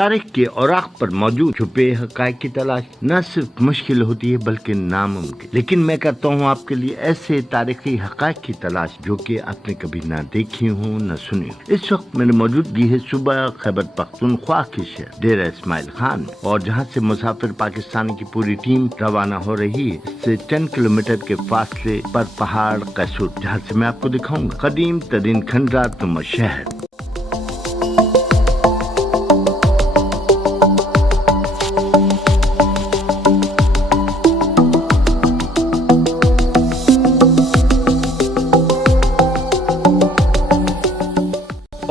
تاریخ کے اوراق پر موجود چھپے حقائق کی تلاش نہ صرف مشکل ہوتی ہے بلکہ ناممکن، لیکن میں کرتا ہوں آپ کے لیے ایسے تاریخی حقائق کی تلاش جو کہ آپ نے کبھی نہ دیکھی ہوں نہ سنی ہوں۔ اس وقت میری موجودگی ہے صوبہ خیبر پختونخوا کے شہر ڈیرہ اسماعیل خان میں، اور جہاں سے مسافر پاکستانی کی پوری ٹیم روانہ ہو رہی ہے، اس سے 10 کلومیٹر کے فاصلے پر پہاڑ قیسور، جہاں سے میں آپ کو دکھاؤں گا قدیم ترین کھنڈرات نما شہر۔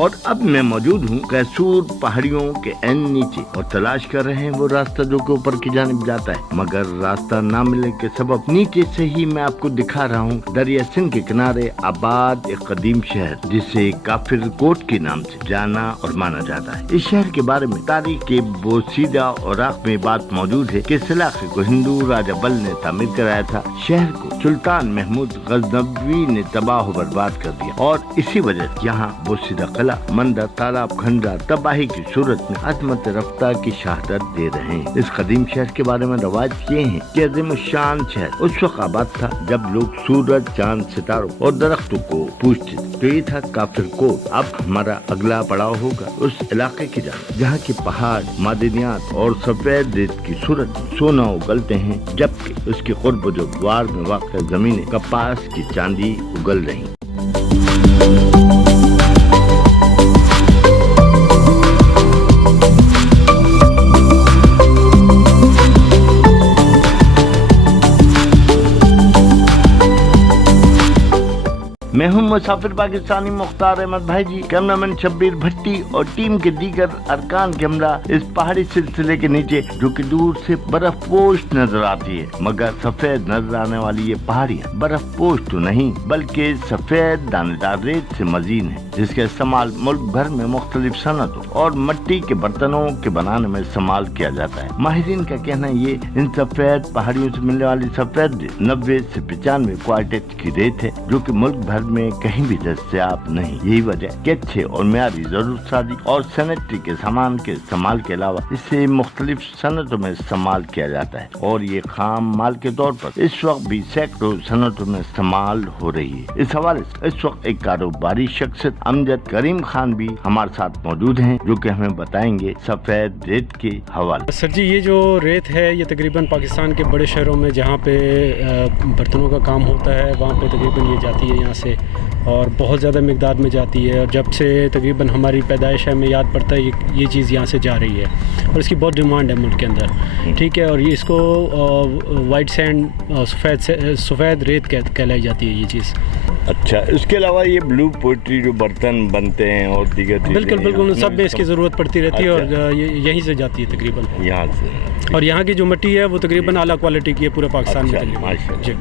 اور اب میں موجود ہوں قیسور پہاڑیوں کے عین نیچے، اور تلاش کر رہے ہیں وہ راستہ جو کہ اوپر کی جانب جاتا ہے، مگر راستہ نہ ملنے کے سبب نیچے سے ہی میں آپ کو دکھا رہا ہوں دریا سندھ کے کنارے آباد ایک قدیم شہر جسے کافر کوٹ کے نام سے جانا اور مانا جاتا ہے۔ اس شہر کے بارے میں تاریخ کے بوسیدہ اوراق میں بات موجود ہے کہ اس علاقے کو ہندو راجہ بل نے تعمیر کرایا تھا۔ شہر کو سلطان محمود غزنوی نے تباہ و برباد کر دیا، اور اسی وجہ سے یہاں بوسیدہ قلعہ، مندر، تالاب، کھنڈر تباہی کی صورت میں عظمت رفتہ کی شہادت دے رہے ہیں۔ اس قدیم شہر کے بارے میں روایت یہ ہے کہ عظیم الشان شہر اس وقت آباد تھا جب لوگ سورج، چاند، ستاروں اور درختوں کو پوجتے تھے۔ تو یہ تھا کافر کوٹ۔ اب ہمارا اگلا پڑاؤ ہوگا اس علاقے کی جانب جہاں کے پہاڑ، معدنیات اور سفید ریت کی صورت میں سونا اگلتے ہیں، جبکہ اس کے قرب و جوار میں واقع زمینیں کپاس کی چاندی اگل رہی۔ میں ہوں مسافر پاکستانی مختار احمد بھائی جی، کیمرامین شبیر بھٹی اور ٹیم کے دیگر ارکان کے ہمراہ اس پہاڑی سلسلے کے نیچے جو کہ دور سے برف پوش نظر آتی ہے، مگر سفید نظر آنے والی یہ پہاڑیاں برف پوش تو نہیں بلکہ سفید دانے دار ریت سے مزین ہے، جس کا استعمال ملک بھر میں مختلف صنعتوں اور مٹی کے برتنوں کے بنانے میں استعمال کیا جاتا ہے۔ ماہرین کا کہنا یہ ان سفید پہاڑیوں سے ملنے والی سفید ریت 90 سے 95 کوارٹیج کی ریت ہے، جو کہ ملک بھر میں کہیں بھی دستیاب نہیں۔ یہی وجہ کہ اچھے اور معیاری ضرورت سازی اور سینیٹری کے سامان کے استعمال کے علاوہ اسے مختلف صنعتوں میں استعمال کیا جاتا ہے، اور یہ خام مال کے طور پر اس وقت بھی سینکڑوں صنعتوں میں استعمال ہو رہی ہے۔ اس حوالے سے اس وقت ایک کاروباری شخصیت امجد کریم خان بھی ہمارے ساتھ موجود ہیں، جو کہ ہمیں بتائیں گے سفید ریت کے حوالے۔ سر جی، یہ جو ریت ہے یہ تقریباً پاکستان کے بڑے شہروں میں جہاں پہ برتنوں کا کام ہوتا ہے وہاں پہ تقریباً یہ جاتی ہے یہاں سے، اور بہت زیادہ مقدار میں جاتی ہے، اور جب سے تقریباً ہماری پیدائش ہے ہمیں یاد پڑتا ہے یہ چیز یہاں سے جا رہی ہے، اور اس کی بہت ڈیمانڈ ہے ملک کے اندر، ٹھیک ہے۔ اور یہ اس کو وائٹ سینڈ، سفید ریت کہلائی جاتی ہے یہ چیز۔ اچھا، اس کے علاوہ یہ بلو پوٹری جو برتن بنتے ہیں اور دیگر چیزیں، بالکل سب میں اس کی ضرورت پڑتی رہتی ہے، اور یہیں سے جاتی ہے تقریباً یہاں سے، اور یہاں کی جو مٹی ہے وہ تقریباً اعلیٰ کوالٹی کی ہے پورے پاکستان میں تقریباً۔ جی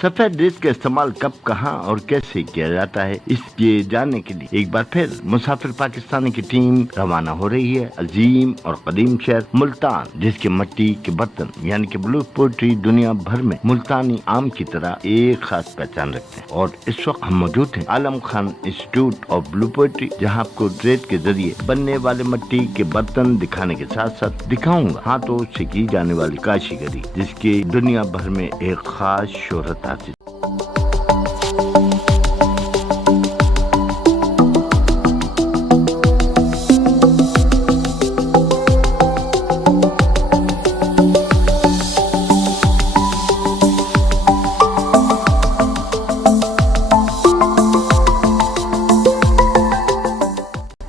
سفید ریت کا استعمال کب، کہاں اور کیسے کیا جاتا ہے، اس کے جاننے کے لیے ایک بار پھر مسافر پاکستانی کی ٹیم روانہ ہو رہی ہے عظیم اور قدیم شہر ملتان، جس کے مٹی کے برتن یعنی کہ بلو پوٹری دنیا بھر میں ملتانی آم کی طرح ایک خاص پہچان رکھتے ہیں۔ اور اس وقت ہم موجود ہیں Alam Khan institute of blue pottery, جہاں آپ کو ریت کے ذریعے بننے والے مٹی کے برتن دکھانے کے ساتھ ساتھ دکھاؤں گا ہاتھوں سے کی جانے والی کاشی گری، جس کی دنیا بھر میں ایک خاص شہرت حاصل۔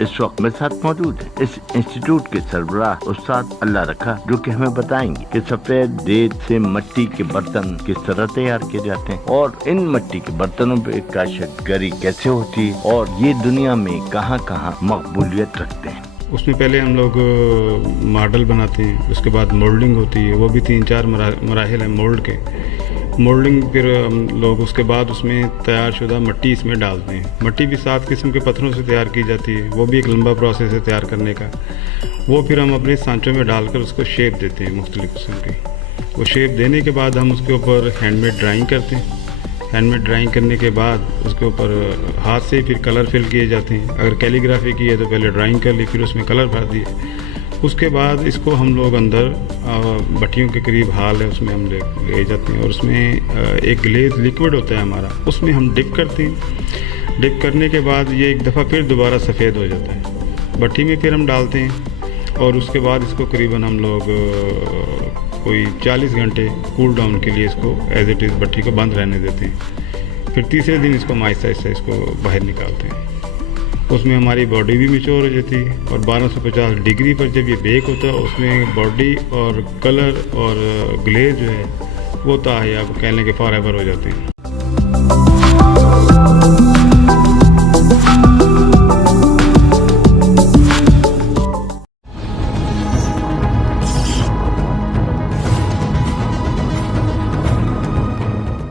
اس وقت میرے ساتھ موجود ہے اس انسٹیٹیوٹ کے سربراہ استاد اللہ رکھا، جو کہ ہمیں بتائیں گے کہ سفید ریت سے مٹی کے برتن کس طرح تیار کیے جاتے ہیں، اور ان مٹی کے برتنوں پہ کاشتکاری کیسے ہوتی ہے، اور یہ دنیا میں کہاں کہاں مقبولیت رکھتے ہیں۔ اس میں پہلے ہم لوگ ماڈل بناتے ہیں، اس کے بعد مولڈنگ ہوتی ہے، وہ بھی 3-4 مراحل ہیں مولڈ کے۔ مولڈنگ پھر ہم لوگ اس کے بعد اس میں تیار شدہ مٹی اس میں ڈالتے ہیں. مٹی بھی 7 قسم کے پتھروں سے تیار کی جاتی ہے, وہ بھی ایک لمبا پروسیس ہے تیار کرنے کا. وہ پھر ہم اپنے سانچوں میں ڈال کر اس کو شیپ دیتے ہیں مختلف قسم کی. وہ شیپ دینے کے بعد ہم اس کے اوپر ہینڈ میڈ ڈرائنگ کرتے ہیں. ہینڈ میڈ ڈرائنگ کرنے کے بعد اس کے اوپر ہاتھ سے پھر کلر فل کیے جاتے ہیں. اگر کیلیگرافی کی ہے تو پہلے ڈرائنگ کر لی, پھر اس میں کلر بھر دیے. اس کے بعد اس کو ہم لوگ اندر بھٹیوں کے قریب ہال ہے اس میں ہم لے جاتے ہیں, اور اس میں ایک گلیز لیکوڈ ہوتا ہے ہمارا, اس میں ہم ڈپ کرتے ہیں. ڈپ کرنے کے بعد یہ ایک دفعہ پھر دوبارہ سفید ہو جاتا ہے. بھٹی میں پھر ہم ڈالتے ہیں, اور اس کے بعد اس کو قریباً ہم لوگ کوئی 40 گھنٹے کول ڈاؤن کے لیے اس کو ایز اٹ از بھٹی کو بند رہنے دیتے ہیں. پھر تیسرے دن اس کو آہستہ آہستہ اس کو باہر نکالتے ہیں. اس میں ہماری باڈی بھی میچور ہو جاتی ہے, اور 1250 ڈگری پر جب یہ بیک ہوتا ہے اس میں باڈی اور کلر اور گلیز جو ہے وہ آپ کہہ لیں کہ فار ایور ہو جاتے ہیں.